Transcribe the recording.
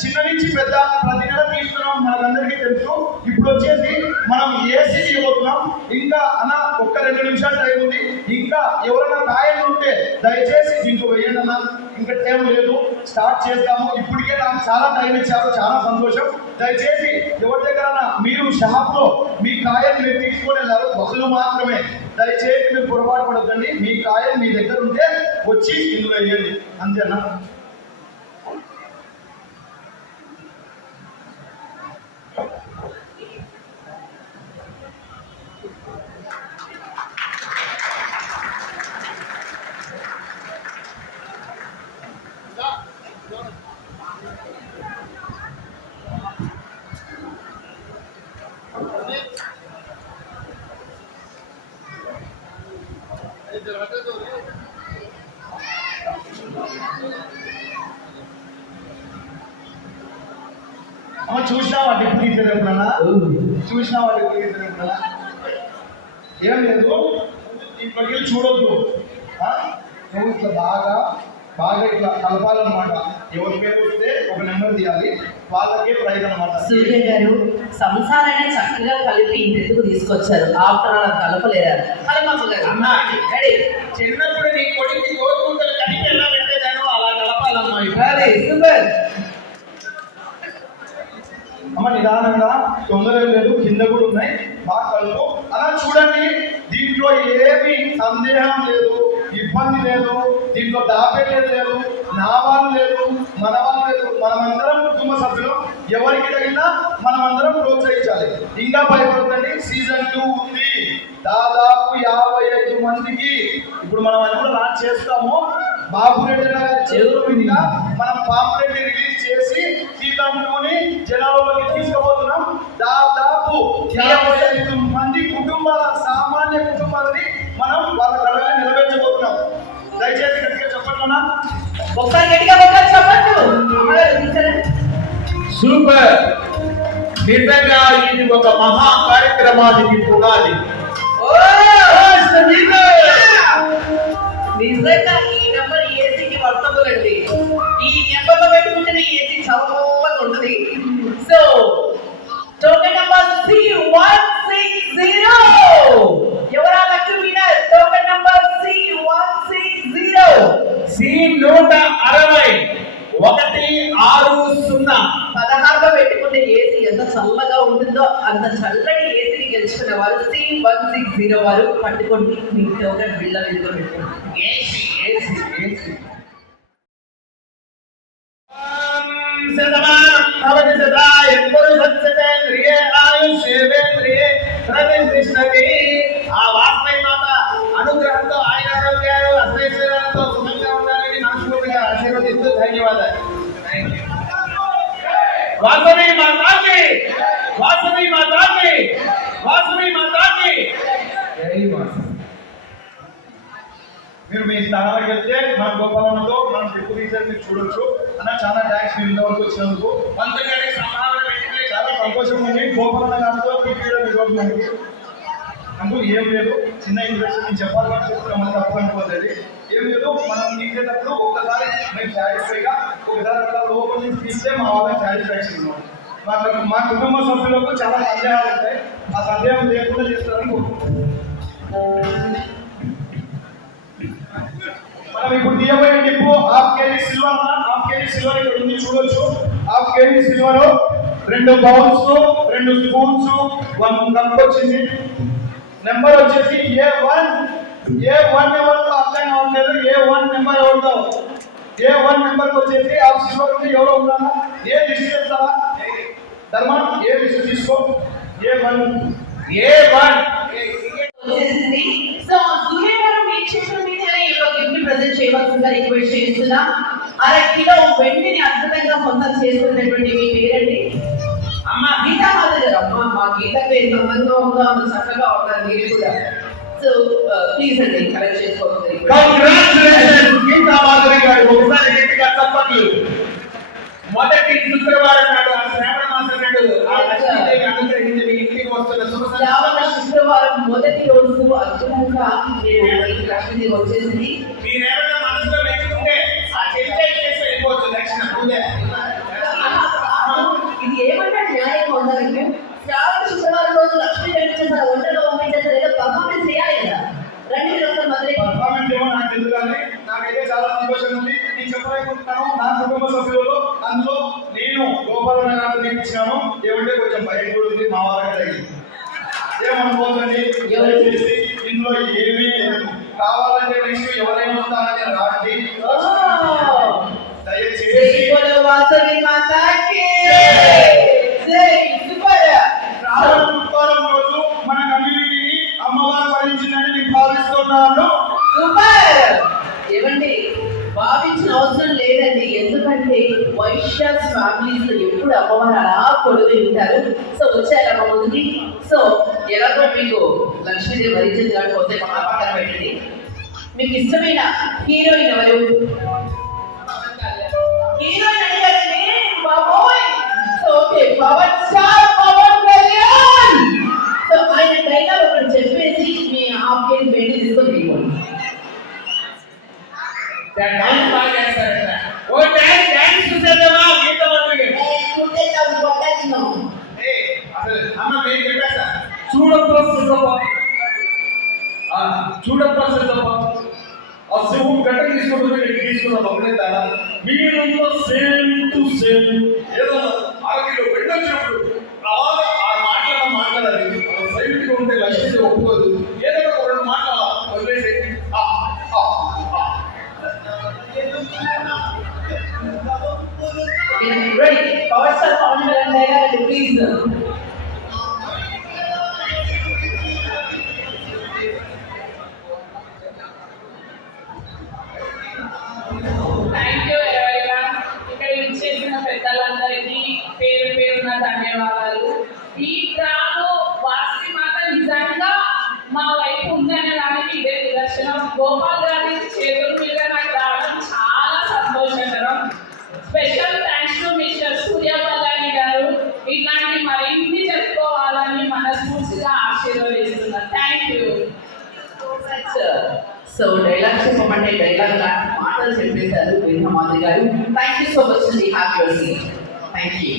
చిన్న నుంచి పెద్ద ప్రతి నెల తీసుకున్నాం మనకందరికీ తెలుసు. ఇప్పుడు వచ్చేసి మనం ఏసీ చేయబోతున్నాం ఇంకా అన్న ఒక్క రెండు నిమిషాలు టైం ఉంది. ఇంకా ఎవరైనా కాయలు ఉంటే దయచేసి దీంట్లో వేయండి అన్న. ఇంకా టైం లేదు. స్టార్ట్ చేస్తాము ఇప్పటికే నాకు చాలా టైం ఇచ్చారు. చాలా సంతోషం. దయచేసి ఎవరి దగ్గర మీరు షాప్లో మీ కాయలు మీరు తీసుకొని వెళ్ళారు బస్సులు మాత్రమే. దయచేసి మీరు పొరపాటు పడద్దండి. మీ కాయలు మీ దగ్గర ఉంటే వచ్చి ఇందులో వేయండి. అంతేనా అమ్మ చూసినావా డిప్యూటీ టీచర్ ఎప్పుడన్నా చూసినావా డిప్యూటీ టీచర్ ఎప్పుడన్నా ఏం లేదు? ఇప్పటికి వెళ్ళి చూడొద్దు నువ్వు ఇట్లా బాగా బాగా ఇట్లా కలపాలన్నమాట. ఎవరి పేరు వస్తే ఒక నెంబర్ తీయాలి. వాళ్ళకే ప్రైజ్ అనమాట సూర్య గారు సంసారాన్ని చక్కగా కలిపి ఇంటికి తీసుకొచ్చారు. ఆఫ్టర్ అలా కలపలేరా కలపమ్మ గారు. చిన్నప్పుడు నీ కొడుకు గోరుకుంటలు కలిపి ఎలా పెట్టేదాను అలా కలపాలమ్మా సూపర్. అమ్మ నిదానంగా తొందర లేదు కింద కూడా ఉన్నాయి. బాగా కలుపు. అలా చూడండి దీంట్లో ఏమి సందేహం లేదు. ఇబ్బంది లేదు దీంట్లో దాపేటది లేదు నా వాళ్ళు లేదు మన వాళ్ళు లేదు మనమందరం కుటుంబ సభ్యులు ఎవరికి తగినా మనమందరం ప్రోత్సహించాలి. ఇంకా భయపడుతుంది సీజన్ టూ ఉంది. దాదాపు యాభై ఐదు మందికి ఇప్పుడు మనం అన్ని కూడా లాంచ్ చేస్తాము. బాబు రెడ్డి గారి చేతుల మీదుగా మనం పాంప్లెట్ రిలీజ్ చేసి సీజన్ టూని జనాల్లోకి తీసుకుపోతున్నాం. దాదాపు యాభై ఐదు మంది కుటుంబాల సామాన్య కుటుంబాలని చెప్పట్లనా ఒకసారి గట్టిగా ఒకసారి తీసుకురండి. సూపర్. నిజంగా ఇది ఒక మహా కార్యక్రమానికి పునాది! నిజంగా ఈ నెంబర్ ఏసీకి వర్తబుల్ అండి ఈ నెంబర్లో పెట్టుకుంటేనే ఏసీ చల్లగా ఉంటుంది so token number C one C నూట అరవై. ఒకటి ఆరు సున్నా. పదహారులో పెట్టుకుంటే ఏసీ ఎంత చల్లగా ఉంటుందో అంత చల్లటి ఏసీని గెలుచుకున్న వారు సి వన్ సిక్స్ జీరో వారు పట్టుకోండి మీ టోకెన్ బిళ్ళ విలువ పెట్టుకోండి ఏసీ ఏసీ ఏసీ. పురుష వాసవి మాతాకి! వాసవి మాతాకి! వాసవి మాతాకి! జై వాసవి. మీరు మీ స్థానానికి వెళ్తే మన గోపాలన్నతో మనం డిప్యూటీ టీచర్ మీరు చూడొచ్చు. అన్న చాలా థ్యాంక్స్ మీరు ఇంతవరకు వచ్చినందుకు. పంతులు గారికి సంభావన చాలా సంతోషం ఉంది. గోపాలన్న గారితో మనకి అంటూ ఏం లేదు. చిన్న ఇంట్రెస్ట్ నేను చెప్పాలని కాబట్టి చెప్తున్నాం తప్పు అనుకోలేదు. ఏం లేదు మనం తీసేటప్పుడు ఒక్కసారి మేము సాటిస్ఫైగా ఒకసారి అట్లా లోపల నుంచి తీస్తే మా వాళ్ళకి సాటిస్ఫాక్షన్ అనమాట మా మా కుటుంబ సభ్యులకు చాలా సందేహాలు ఉంటాయి. ఆ సందేహం లేకుండా చేస్తారని కోరుకుంటున్నాం మనం ఇప్పుడు తీయబోయే Tipu half KG silver half KG silver ఇక్కడ ఉంది చూడొచ్చు. హాఫ్ కేజీ సిల్వర్ రెండు బౌల్స్ రెండు స్పూన్స్ వన్ కప్ వచ్చింది. నెంబర్ వచ్చేసి ఏ వన్ ఏ వన్ ఎవరితో అర్థం కావట్లేదు ఏ వన్ నెంబర్ ఎవరితో ఏ వన్ నెంబర్కి వచ్చేసి ఆ సిల్వర్ ఉంది ఎవరో ఉన్నారా? ఏ లిస్ట్ చేస్తారా ధర్మ ఏ లిస్ట్ తీసుకో? ఏ వన్ ఏ వన్ వచ్చేసింది. సో సూర్య గారు మీ చేతుల మీదనే ఈ యొక్క గిఫ్ట్ ప్రజెంట్ చేయవలసిందిగా రిక్వెస్ట్ చేస్తున్నా. అర కిలో వెండిని అద్భుతంగా సొంతం చేసుకున్నటువంటి మీ పేరండి. అమ్మ గీతా మాధవ్ గారు అమ్మ మా గీత పేరు అందంగా ఉందో అంత చక్కగా ఉంటారు మీరు కూడా. సో ప్లీజ్ అండి కలెక్ట్ చేసుకోవాలి గీతా మాధురి గారు. ఒకసారి గట్టిగా తప్పట్లు మొదటి శుక్రవారం నాడు ఆ శ్రావణ మాసం నాడు ఆ లక్ష్మీదేవి అనుగ్రహించి మీ ఇంటికి వస్తున్న శుభ శ్రావణ సందర్భంగా శుక్రవారం మొదటి రోజు అద్భుతంగా నేను వచ్చేసింది. మీరేమైనా మనసులో పెట్టుకుంటే ఆ చెల్లి చేసి వెళ్ళిపోవచ్చు దక్షిణ పూజ ఉన్నది శ్రావణ శుక్రవారం రోజు లక్ష్మీ కనిపించేసారు ఒంటరిగా పంపించేసారు ఏదో పర్ఫార్మెన్స్ చేయాలి కదా. రండి మీరు ఒకసారి మధ్య పర్ఫార్మెన్స్ ఏమో నాకు తెలుసు కానీ నాకైతే చాలా సంతోషం ఉంది. నేను చెప్పలేకుంటున్నాను. నా కుటుంబ సభ్యులలో అందులో నేను గోపాలన్న గారు నేర్పించాను ఏమంటే కొంచెం భయం కూడా ఉంది. మా వారికి తగ్గింది ఏమనుకోకండి. దయచేసి ఇందులో ఏమీ లేదు. కావాలంటే నెక్స్ట్ ఎవరైనా ఉందా రాండి దయచేసి వైశ్యాస్ ఫ్యామిలీస్ ఎప్పుడు అమ్మవారు అలా కొడుకు ఉంటారు సో వచ్చారా మా ముందుకి. సో ఎలాగో మీకు లక్ష్మీదేవి వరించింది కాబట్టి వస్తే మా పక్కన పెట్టండి. మీకు ఇష్టమైన హీరోయిన్ ఎవరు? హీరోయిన్ అంటే బాబోయ్! సో ఓకే పవర్ స్టార్ నేను చెప్పేస్తా చూడప్పుడు సిద్ధప్ప ఆ, చూడప్పుడు ఆ శివుడు గట్ట తీసుకుంటుంది నేను తీసుకున్నాను ఒకటే తేడా మీరంతా సేమ్ టు సేమ్. ఏదో ఆగిలో వెళ్ళొచ్చినప్పుడు ఈ గ్రామం వాసి మాత నిజంగా మా వైపు ఉందనే దానికి ఇదే నిదర్శనం. గోపాల్ గారి చేతుల మీద నాకు రావడం చాలా సంతోషకరం. Special thanks to mister Surya Pallani garu. ఇట్లాంటి మరిన్ని చెప్పుకోవాలని మనస్ఫూర్తిగా ఆశీర్వదిస్తున్నా. థ్యాంక్ యూ సో డైలాగ్ చెప్పమంటే డైలాగ్ లాంటి మాటలు చెప్పేశారు Veeramadi garu. Thank you so much అండి హ్యాపీ థ్యాంక్ యూ